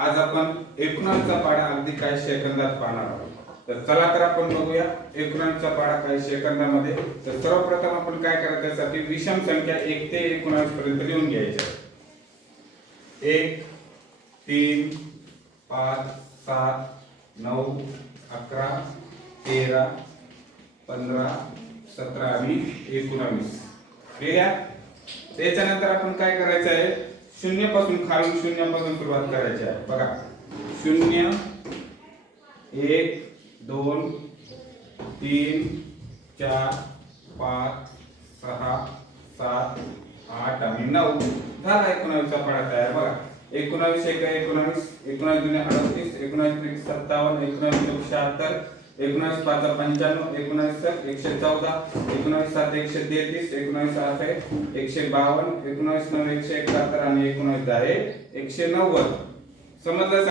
आज आपण एकोणाचा पाडा अगदी काही सेकंदात पाहणार आहोत. तर चला तर आपण बघूया एकोणाचा पाडा काही सेकंदामध्ये. तर सर्वप्रथम आपण काय करायचं त्यासाठी विषम संख्या एक ते एकोणास पर्यंत लिहून घ्यायच्या एक तीन पाच सात नऊ अकरा तेरा पंधरा सतरा आणि एकोणावीस. त्याच्यानंतर आपण काय करायचं आहे? शून्यपासून खालून शून्यापासून सुरुवात करायची आहे. बघा. शून्य एक दोन तीन चार पाच सहा सात आठ आणि नऊ. झाला एकोणावीसचा पाडा तयार. बघा. एकोणावीस एक एकोणावीस एकोणावीस दुने अडतीस एकोणावीस त्रिक सत्तावन्न एकोणावीस शहात्तर एकोणावीस पाच पंच्याण्णव एकोणावीस सात एकशे चौदा एकोणावीस सात एकशे तेहतीस एकोणावीस आठ एकशे बावन्न एकोणावीस नऊ एकशे एकाहत्तर आणि एकोणावीस दहा आहे एकशे नव्वद. समजलं